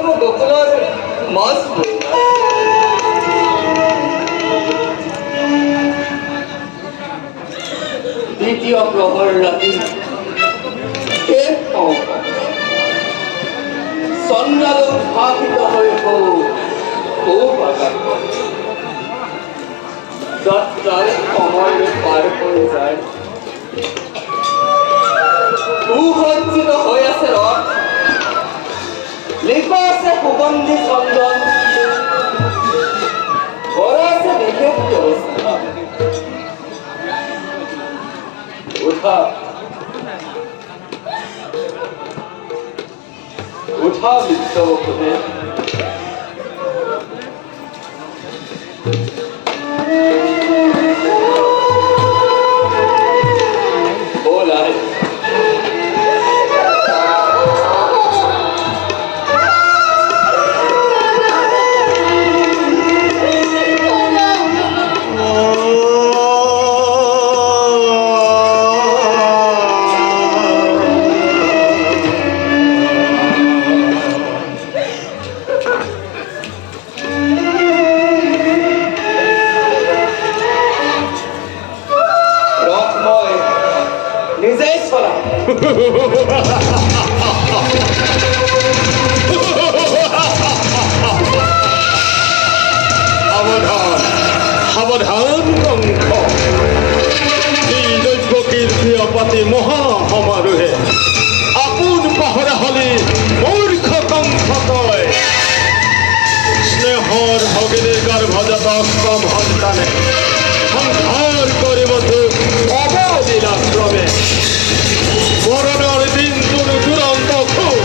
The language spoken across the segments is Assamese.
পশ্চিম গোকুলৰ মাছ দ্বিতীয় প্রহর রাতি চন্দ্রালোক ভাবিত হয়ে খুব আঘাত যাত্রার সময় পার হয়ে যায় সুসজ্জিত হয়ে আছে রথ লিপা আছে সুগন্ধি চন্দন করা আছে বিশেষ ব্যবস্থা উঠা উঠা বিশ্ববসুদেব সাবধান কংস কীৰ্তি মহাসমাৰোহে আপোন পাহৰা হলি মূৰ্খ কংস তই স্নেহৰ ভগিনীৰ গৰ্ভজাত অষ্টম সন্তানে সংসাৰ কৰিব তোক অবদিলাশ্ৰমে মৰণৰ দিনটোৰ দুৰন্ত খুব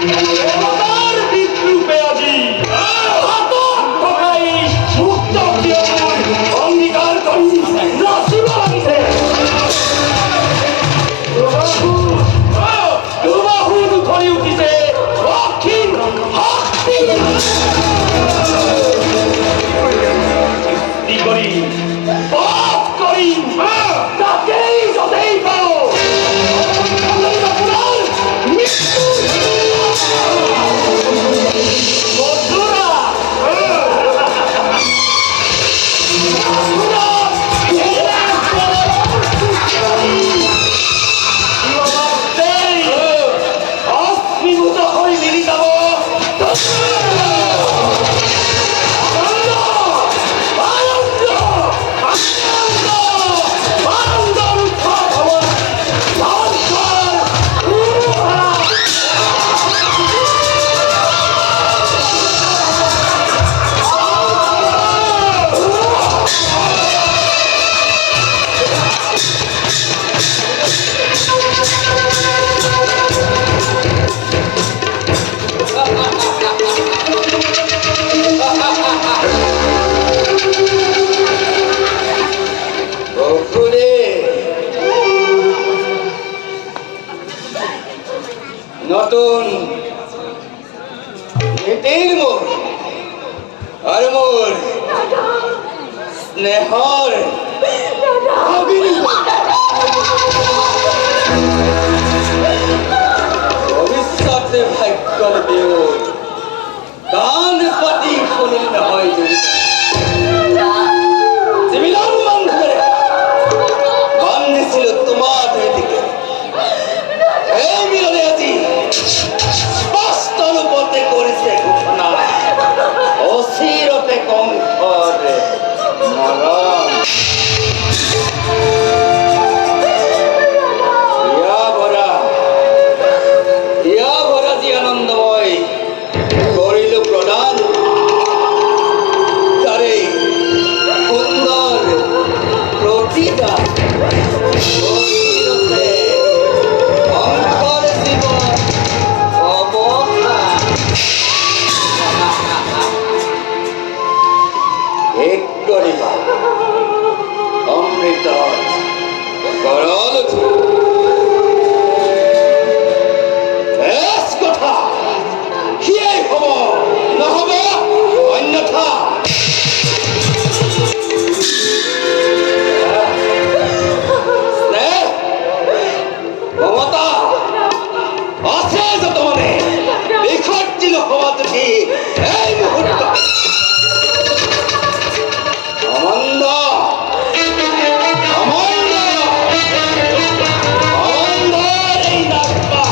দেৱতাৰ বিদ্ৰূপে আজি হাতত থকা এই মুক্ত প্ৰিয়বোৰ অংগীকাৰ কৰি নাচিব লাগিছে। দুবাহুত উঠলি উঠিছে দক্ষিণ শক্তি কৰি পাপ কৰি তাকেই য'তেই পাওঁ নতুন নীতিৰ মোৰ আৰু মোৰ স্নেহৰ ভৱিষ্যতে ভাগ্যৰ বিয়োগ কাণ পাতি শুনিল নহয় যিবিলাক মানুহে বান্ধিছিলো তোমাৰ ধৰিকে এই মিলনে আজি স্পষ্ট ৰূপতে কৰিছে ঘোষণা অচিৰতে কংসৰে মৰণ ইয়া ভৰা যি আনন্দময় কৰিলো প্ৰদান তাৰে সুন্দৰ প্ৰতিটা অচিৰতে অংশৰে জীৱন এক কৰিবা অমৃত গৰল এছ কথা সিয়েই হ'ব নহ'ব অন্যথা স্নেহ মমতা আছে যতনে বিসৰ্জিত হোৱা দেখি এই মুহূৰ্ত অমন্দ এই নাচবা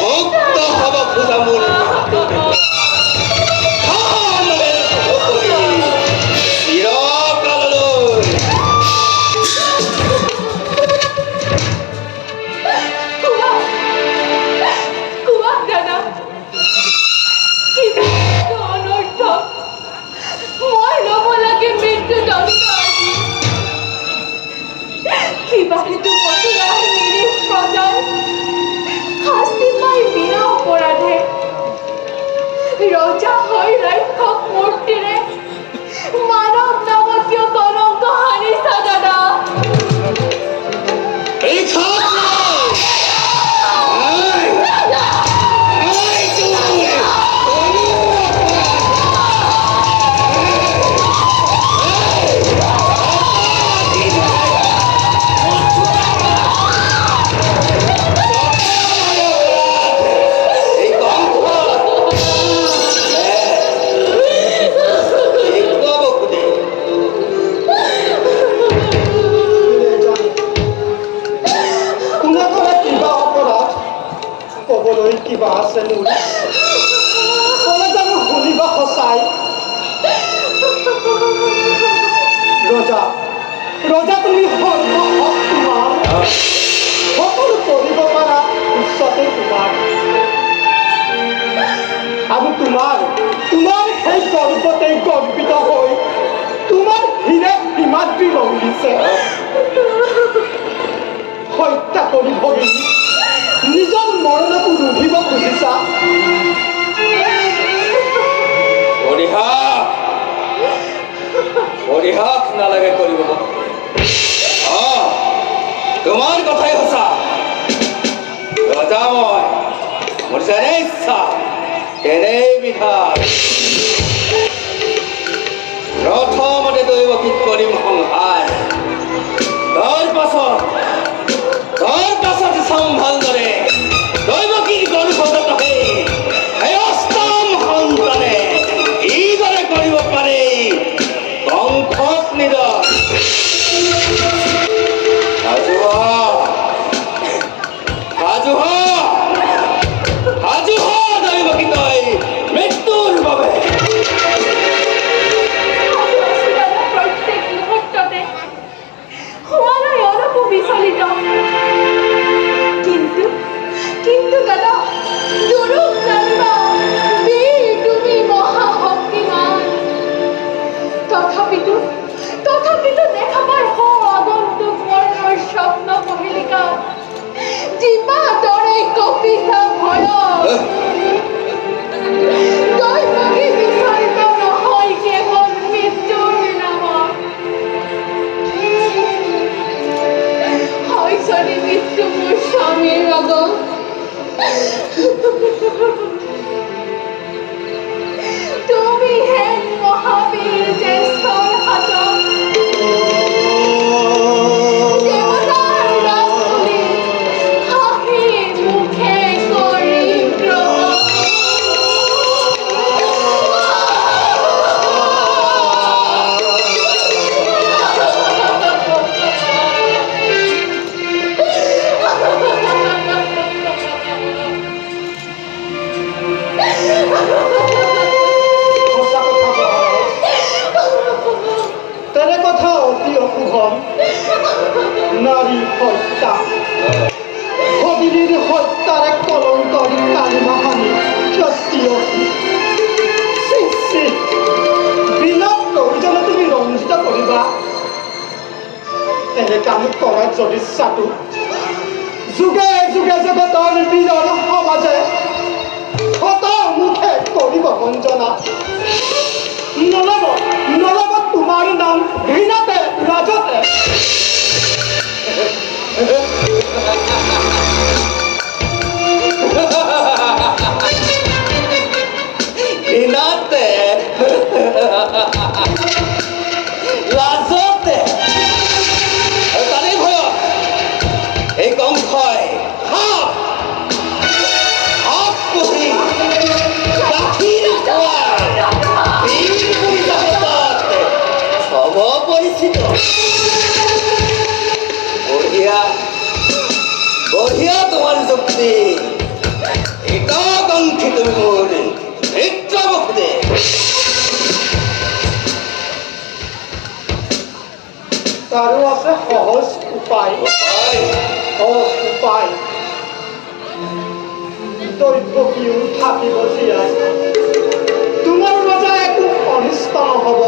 মুক্ত হব খোজা মোৰ ৰজা হৈ ৰক্ষক মূৰ্তিৰে মানৱ নামকীয় কলংক সানিছা দাদা। কিবা আছে মোৰ ক'লে জানো শুনিবা সঁচাই ৰজা ৰজা তুমি সৰ্বশক্তিমান সকলো কৰিব পাৰা উচ্চতে তোমাৰ আৰু তোমাৰ সেই গৰ্বতে গৰ্বিত হৈ তোমাৰ বিলম্বিছে হত্যা কৰি ভগিনী নিজৰ মৰণকো ৰুধিব খুজিছা পৰিহাস নালাগে কৰিব তোমাৰ কথাই সঁচা ৰজা মই মোৰ যেনে ইচ্ছা তেনেই বিধান প্ৰথমতে দৈৱকীক কৰিম সংহাৰ তাৰ পাছত চাম ভালদৰে দৈৱকীৰ গৰ্ভজাত হৈ এই অষ্টম সন্তানে কিদৰে কৰিব পাৰে কংসক নিধন সাজু হ দৈৱকী তই মৃত্যুৰ বাবে প্ৰত্যেক মুহূৰ্ততে হওয়াৰই অলপও বিচলিত কিন্তু দাদা দুৰূপ জানিবা বীৰ তুমি মহাশক্তিমান তথাপিতো দেখা পাই আগন্তুক মৰণৰ স্বপ্ন পহেলিকা জীৱা দৰে কপিতা ভয় দৈৱকী বিচলিত নহয় কেৱল মৃত্যুৰ নামত হয় যদি মৃত্যু মোৰ স্বামীৰ আগত তুমি হেন মহাবীৰ জ্যেষ্ঠৰ হাতত দেৱতাৰ দাস বুলি হাঁহি মুখে কৰি সঁচা কথা মহাৰাজ তেনে কথা অতি অশুভন নাৰী হত্যা ভগিনীৰ হত্যাৰে কলংকৰী কালিমা সানি ক্ষতি বিনা প্ৰয়োজনে তুমি ৰঞ্জিত কৰিবা এনে কাম কৰাৰ যদি ইচ্ছাটো যুগে যুগে জগতৰ বীৰৰ সমাজে মুখে কৰিব বঞ্চনা নলব তোমাৰ নাম ঘৃণাতে ৰাজতে ঘৃণাতে লাজতে আৰু তাৰেই ভয়ত এই কংসই সাপ পুহি গাখীৰ খোৱাৰ পৰিচিত বঢ়িয়া তোমাৰ যুক্তি একাকাংক্ষী তুমি মোৰ মিত্ৰবসুদে আৰু আছে সহজ উপায় দৈৱকীও থাকিব জীয়াই তোমাৰ ৰজা একো অনিষ্ট নহ'ব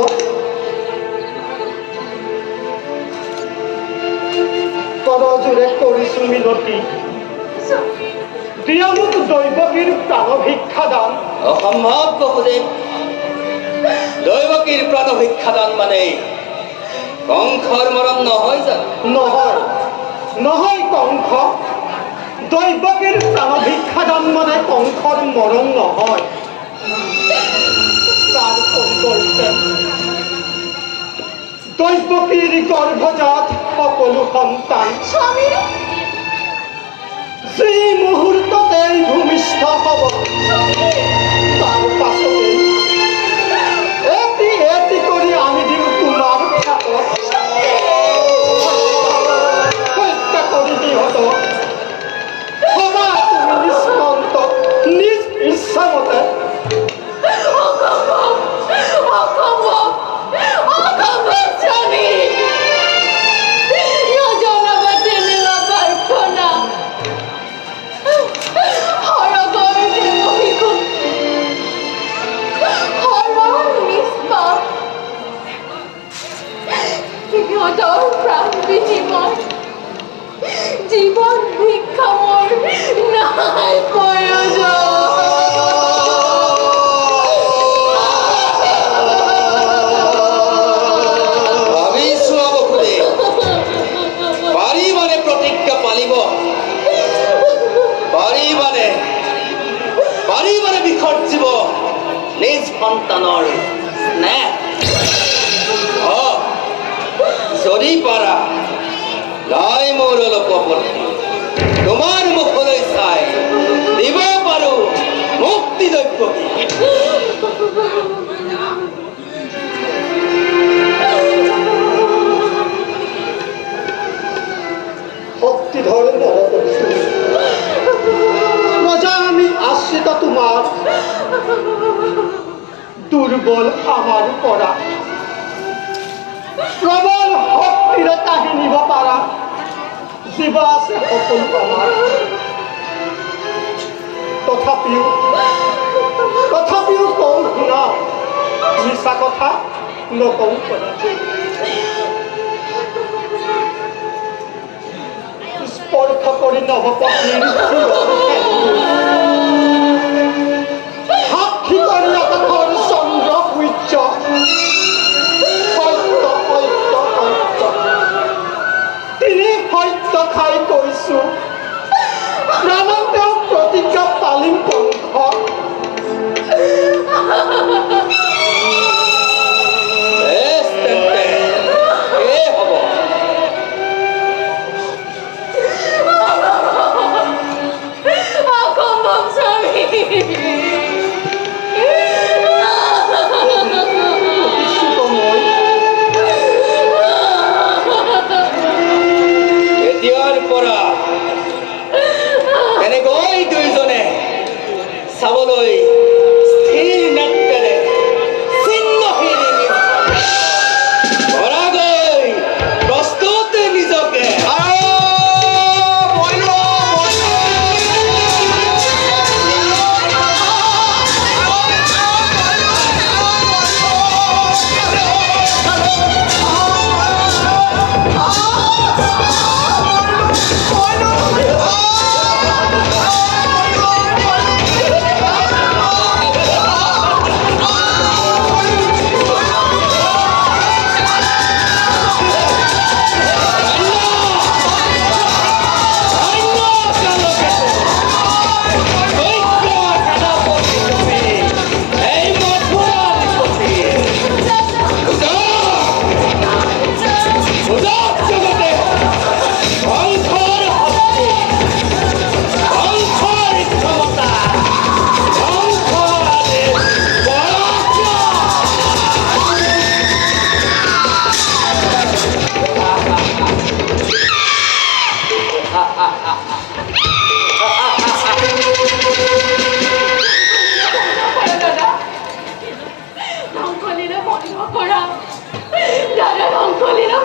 কৰজোৰে কৰিছো মিনতি দিয়া মোক দৈৱকীৰ প্ৰাণভিক্ষা দান অসম্ভৱ বসুদেৱ দৈৱকীৰ প্ৰাণভিক্ষা দান মানে কংসৰ মৰণ নহয় জানো নহয় কংস দৈৱকীৰ প্ৰাণভিক্ষা দান মানে কংসৰ মৰণ নহয় তাৰ পৰিৱৰ্তে দৈৱকীৰ গৰ্ভজাত সকলো সন্তান যি মুহূৰ্ততে ভূমিষ্ঠ হ'ব তাৰ পাছতে এটি কৰি আনি দিম তোমাৰ হাতত হত্যা কৰি দিহঁতক সদা তুমি নিষ্কন্ত নিজ ইচ্ছামতে সিহঁতৰ প্ৰাণ বিনিময় জীৱন ভিক্ষা মোৰ নাই ভাবিছো বকুলি পাৰি মানে প্ৰতিজ্ঞা পালিব পাৰি মানে বিসৰ্জিব নিজ সন্তানৰ স্নেহ যদি পাৰা নাই মোৰ অলপ আপত্তি তোমাৰ মুখলৈ চাই দিব পাৰো মুক্তি দ্ৰব্য শক্তিধৰ ৰজা আমি আশ্ৰিত তোমাৰ দুৰ্বল আমাৰ কৰা প্ৰবল শক্তিৰে কাঢ়ি নিব পাৰা জীৱ আছে সকলো আমাৰ তথাপিও কওঁ শুনা মিছা কথা নকওঁ স্পৰ্শ কৰি নৱপত্নীৰ সাক্ষী কৰি আকাশৰ চন্দ্ৰ সূৰ্য তিনি সত্য খাই কৈছো প্ৰাণত তেওঁ প্ৰতিজ্ঞা পালিম পংখ এতিয়াৰ পৰা তেনেকৈ দুইজনে চাবলৈ স্থিৰ নেত্ৰেৰে চিহ্নহীন ধৰা গৈ প্ৰস্তুত নিজকে দাদা ধ্বংসলীলা